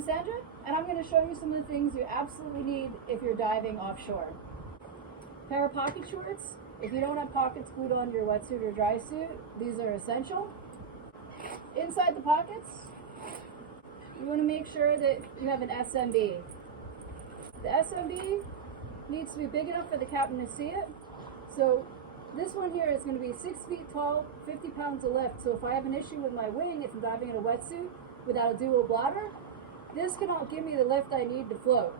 I'm Sandra, and I'm going to show you some of the things you absolutely need if you're diving offshore. Pair of pocket shorts. If you don't have pockets glued onto your wetsuit or dry suit, these are essential. Inside the pockets, you want to make sure that you have an SMB. The SMB needs to be big enough for the captain to see it. So this one here is going to be 6 feet tall, 50 pounds of lift. So if I have an issue with my wing, if I'm diving in a wetsuit without a dual bladder, this can all give me the lift I need to float.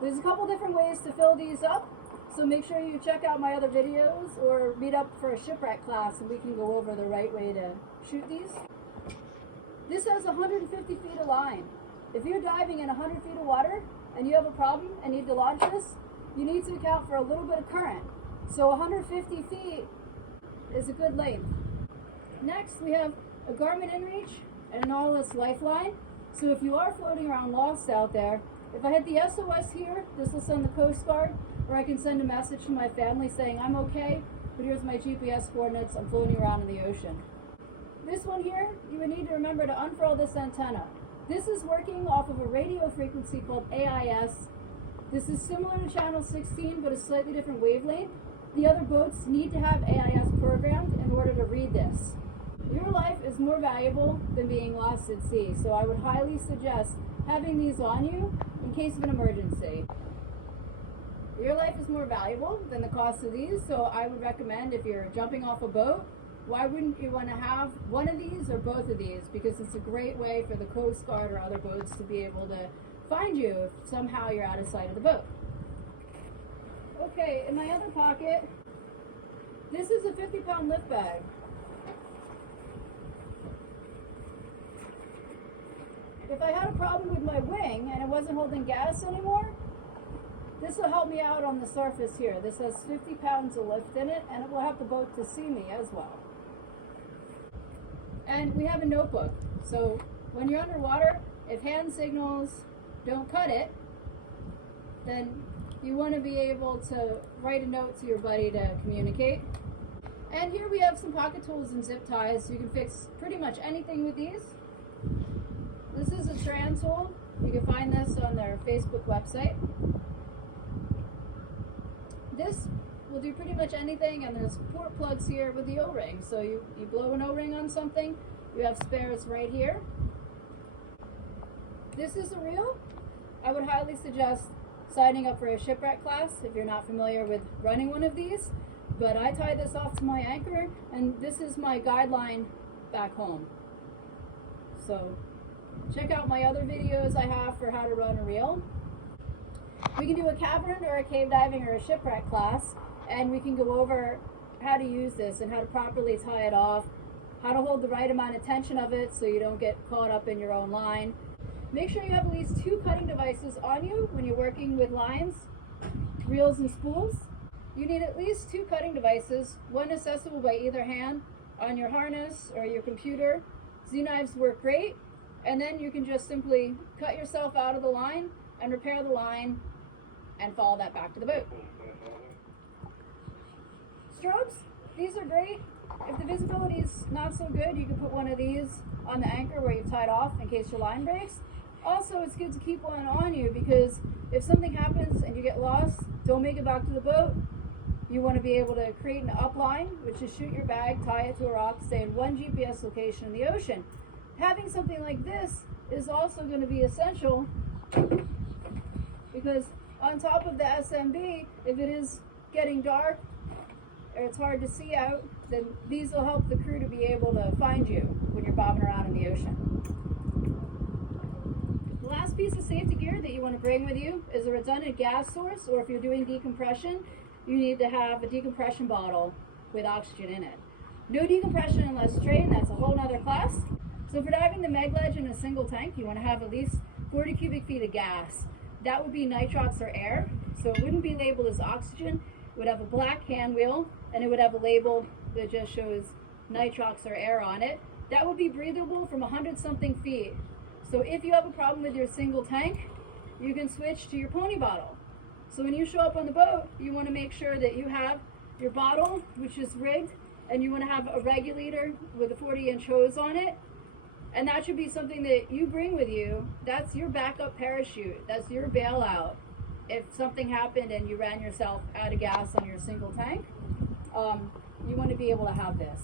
There's a couple different ways to fill these up, so make sure you check out my other videos or meet up for a shipwreck class and we can go over the right way to shoot these. This has 150 feet of line. If you're diving in 100 feet of water and you have a problem and need to launch this, you need to account for a little bit of current. So 150 feet is a good length. Next, we have a Garmin inReach and a Nautilus lifeline. So if you are floating around lost out there, if I hit the SOS here, this will send the Coast Guard, or I can send a message to my family saying I'm okay, but here's my GPS coordinates, I'm floating around in the ocean. This one here, you would need to remember to unfurl this antenna. This is working off of a radio frequency called AIS. This is similar to channel 16, but a slightly different wavelength. The other boats need to have AIS programmed in order to read this. Your life is more valuable than being lost at sea, so I would highly suggest having these on you in case of an emergency. Your life is more valuable than the cost of these, so I would recommend if you're jumping off a boat, why wouldn't you want to have one of these or both of these? Because it's a great way for the Coast Guard or other boats to be able to find you if somehow you're out of sight of the boat. Okay, in my other pocket, this is a 50-pound lift bag. If I had a problem with my wing and it wasn't holding gas anymore, this will help me out on the surface here. This has 50 pounds of lift in it, and it will help the boat to see me as well. And we have a notebook. So when you're underwater, if hand signals don't cut it, then you want to be able to write a note to your buddy to communicate. And here we have some pocket tools and zip ties, so you can fix pretty much anything with these. This is a strand tool. You can find this on their Facebook website. This will do pretty much anything, and there's port plugs here with the O-ring. So you blow an O-ring on something, you have spares right here. This is a reel. I would highly suggest signing up for a shipwreck class if you're not familiar with running one of these. But I tie this off to my anchor, and this is my guideline back home. So check out my other videos I have for how to run a reel. We can do a cavern or a cave diving or a shipwreck class, and we can go over how to use this and how to properly tie it off, how to hold the right amount of tension of it so you don't get caught up in your own line. Make sure you have at least 2 cutting devices on you when you're working with lines, reels, and spools. You need at least 2 cutting devices, one accessible by either hand on your harness or your computer. Z-knives work great, and then you can just simply cut yourself out of the line and repair the line and follow that back to the boat. Strobes, these are great. If the visibility is not so good, you can put one of these on the anchor where you've tied off in case your line breaks. Also, it's good to keep one on you because if something happens and you get lost, don't make it back to the boat. You want to be able to create an upline, which is shoot your bag, tie it to a rock, stay in one GPS location in the ocean. Having something like this is also going to be essential because on top of the SMB, if it is getting dark or it's hard to see out, then these will help the crew to be able to find you when you're bobbing around in the ocean. The last piece of safety gear that you want to bring with you is a redundant gas source, or if you're doing decompression, you need to have a decompression bottle with oxygen in it. No decompression unless trained, that's a whole nother class. So for diving the Meg Ledge in a single tank, you want to have at least 40 cubic feet of gas. That would be nitrox or air, so it wouldn't be labeled as oxygen. It would have a black hand wheel, and it would have a label that just shows nitrox or air on it. That would be breathable from 100-something feet. So if you have a problem with your single tank, you can switch to your pony bottle. So when you show up on the boat, you want to make sure that you have your bottle, which is rigged, and you want to have a regulator with a 40-inch hose on it. And that should be something that you bring with you. That's your backup parachute. That's your bailout. If something happened and you ran yourself out of gas on your single tank, you want to be able to have this.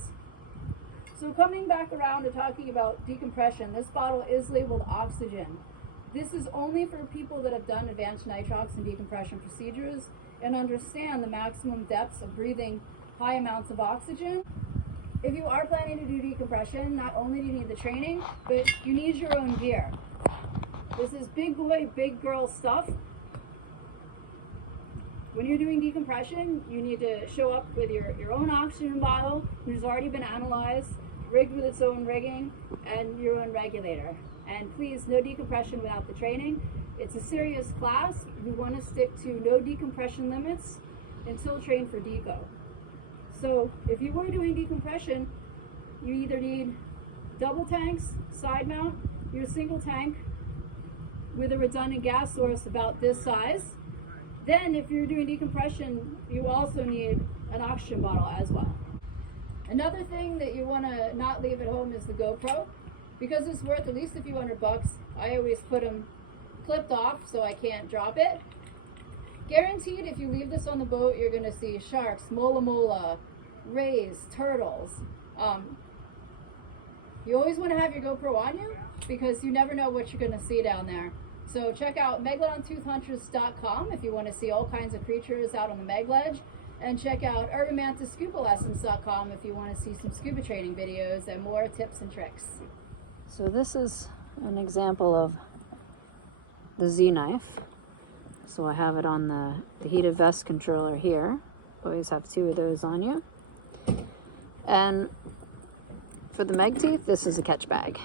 So coming back around to talking about decompression, this bottle is labeled oxygen. This is only for people that have done advanced nitrox and decompression procedures and understand the maximum depths of breathing high amounts of oxygen. If you are planning to do decompression, not only do you need the training, but you need your own gear. This is big boy, big girl stuff. When you're doing decompression, you need to show up with your own oxygen bottle, which has already been analyzed, rigged with its own rigging, and your own regulator. And please, no decompression without the training. It's a serious class. We want to stick to no decompression limits until trained for deco. So if you were doing decompression, you either need double tanks, side mount, your single tank with a redundant gas source about this size. Then if you're doing decompression, you also need an oxygen bottle as well. Another thing that you want to not leave at home is the GoPro. Because it's worth at least a few $100, I always put them clipped off so I can't drop it. Guaranteed, if you leave this on the boat, you're going to see sharks, mola, rays, turtles. You always want to have your GoPro on you because you never know what you're going to see down there. So check out megalodontoothhunters.com if you want to see all kinds of creatures out on the Meg Ledge. And check out urbanmantisScubaLessons.com if you want to see some scuba training videos and more tips and tricks. So this is an example of the Z-knife. So I have it on the heated vest controller here. Always have 2 of those on you. And for the Meg teeth, this is a catch bag.